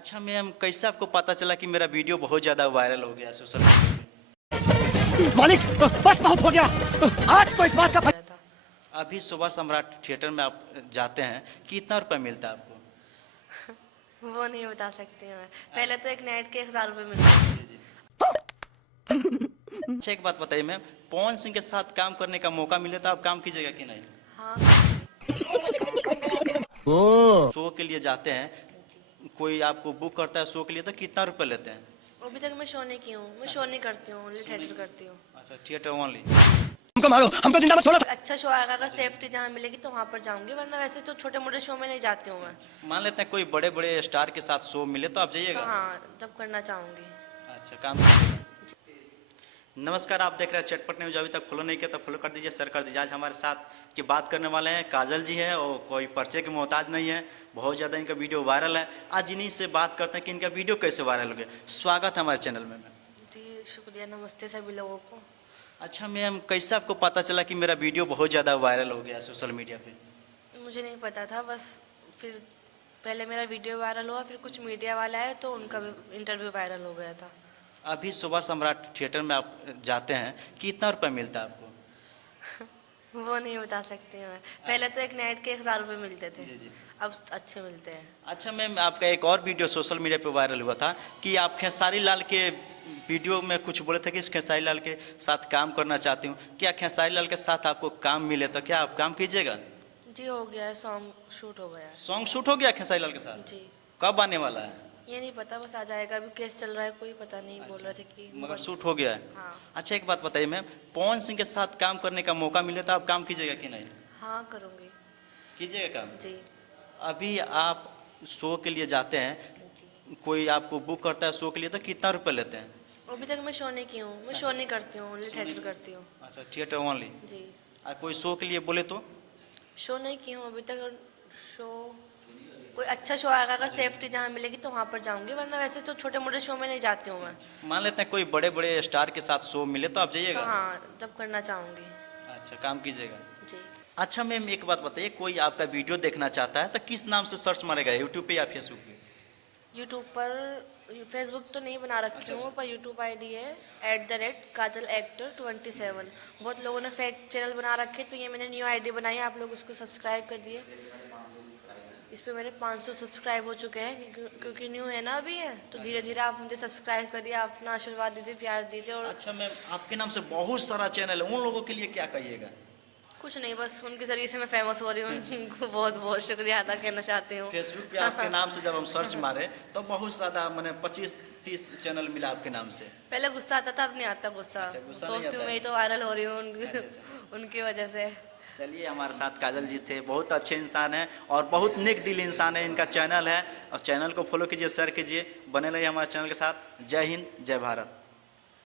अच्छा मैम, कैसे आपको पता चला कि मेरा वीडियो बहुत ज़्यादा वायरल हो गया सोशल मीडिया मालिक बस बहुत हो गया। आज तो इस बात का गया था। पे? अभी सुबह सम्राट थिएटर में आप जाते हैं, कितना रुपये मिलता है आपको? वो नहीं बता सकती मैं। पहले तो एक नाइट के 1000 रुपये मिलते थे। अच्छा एक बात बताइए मैम, पवन सिंह के साथ काम करने का मौका मिले तो आप काम कीजिएगा कि नहीं? हाँ, शो के लिए जाते हैं, कोई आपको बुक करता है शो के लिए तो कितना रुपये लेते हैं? अभी तक मैं शो नहीं की हूँ। मैं शो नहीं करती हूँ, ओनली थिएटर करती हूँ। अच्छा, थिएटर ओनली। हमको मारो, हमको जिंदा मत छोड़ो। अच्छा शो आएगा, अगर सेफ्टी जहाँ मिलेगी तो वहाँ पर जाऊँगी, वरना वैसे तो छोटे मोटे शो में नहीं जाती हूँ मैं। मान लेते हैं कोई बड़े बड़े स्टार के साथ शो मिले तो आप तो जाइएगा? हाँ, तब करना चाहूँगी। अच्छा, काम कीजिएगा। नमस्कार, आप देख रहे हैं चटपट न्यूज। अभी तक फॉलो नहीं किया तो फॉलो कर दीजिए, शेयर कर दीजिए। आज हमारे साथ की बात करने वाले हैं काजल जी हैं, और कोई पर्चे के मोहताज नहीं है, बहुत ज़्यादा इनका वीडियो वायरल है। आज इन्हीं से बात करते हैं कि इनका वीडियो कैसे वायरल हो गया। स्वागत है हमारे चैनल में मैम। जी शुक्रिया, नमस्ते सभी लोगों को। अच्छा मैम, कैसे आपको पता चला कि मेरा वीडियो बहुत ज़्यादा वायरल हो गया सोशल मीडिया पे? मुझे नहीं पता था, बस फिर पहले मेरा वीडियो वायरल हुआ, फिर कुछ मीडिया वाला है तो उनका भी इंटरव्यू वायरल हो गया था। अभी सुबह सम्राट थिएटर में आप जाते हैं, कितना रुपये मिलता है आपको? वो नहीं बता सकती मैं। पहले तो एक नाइट के 1000 रुपये मिलते थे, जी जी। अब अच्छे मिलते हैं। अच्छा मैम, आपका एक और वीडियो सोशल मीडिया पे वायरल हुआ था कि आप खेसारी लाल के वीडियो में कुछ बोले थे कि खेसारी लाल के साथ काम करना चाहती हूँ। क्या खेसारी लाल के साथ आपको काम मिले तो क्या आप काम कीजिएगा? जी हो गया है, सॉन्ग शूट हो गया है। सॉन्ग शूट हो गया खेसारी लाल के साथ? जी कब आने वाला है? ये नहीं पता, बस आ जाएगा। अभी केस चल रहा है, कोई पता नहीं। बोल रहे थे कि मगर शूट हो गया है? हाँ अच्छा एक बात बताइए मैम, पवन सिंह के साथ काम करने का मौका मिले तो आप काम कीजिएगा कि नहीं? हाँ करूँगी। कीजिएगा काम? जी अभी आप शो के लिए जाते हैं, जी। कोई आपको बुक करता है शो के लिए तो कितना रुपये लेते हैं? अभी तक मैं शो नहीं की हूँ। मैं शो नहीं करती हूँ, ओनली थिएटर करती हूँ। अच्छा, थिएटर ओनली। जी कोई शो के लिए बोले तो? शो नहीं की हूँ अभी तक। शो कोई अच्छा शो आएगा, अगर सेफ्टी जहाँ मिलेगी तो वहाँ पर जाऊँगी, वरना वैसे तो छोटे मोटे शो में नहीं जाती हूँ मैं। मान लेते हैं कोई बड़े बड़े स्टार के साथ शो मिले तो आप तो जाइएगा? हाँ, तब करना चाहूँगी। अच्छा, काम कीजिएगा। जी अच्छा मैम, एक बात बताइए, कोई आपका वीडियो देखना चाहता है तो किस नाम से सर्च मारेगा, यूट्यूब पे या फेसबुक पे? यूट्यूब पर। फेसबुक तो नहीं बना रखी हूँ, पर यूट्यूब आईडी है @काजल एक्टर 27। बहुत लोगों ने फेक चैनल बना रखे, तो ये मैंने न्यू आईडी बनाई है। आप लोग उसको सब्सक्राइब कर दिए। इस पे मेरे 500 सब्सक्राइब हो चुके हैं, क्योंकि न्यू है ना अभी है, तो धीरे धीरे आप मुझे सब्सक्राइब करिए, अपना आशीर्वाद दीजिए, प्यार दीजिए। और अच्छा मैम, आपके नाम से बहुत सारा चैनल है, उन लोगों के लिए क्या कहिएगा? कुछ नहीं, बस उनके जरिए से मैं फेमस हो रही हूँ। उनको बहुत बहुत शुक्रिया अदा करना चाहती हूँ। फेसबुक पे आपके नाम से जब हम सर्च मारे तो बहुत ज़्यादा, मैंने 25-30 चैनल मिला आपके नाम से। पहले गुस्सा आता था, अब नहीं आता गुस्सा। अच्छा, गुस्सा नहीं सोचती हूँ आता मैं है। ही तो वायरल हो रही हूँ अच्छा। उनकी वजह से। चलिए, हमारे साथ काजल जी थे, बहुत अच्छे इंसान हैं और बहुत नेक दिल इंसान है। इनका चैनल है और चैनल को फॉलो कीजिए, शेयर कीजिए, बने रहिए हमारे चैनल के साथ। जय हिंद, जय भारत।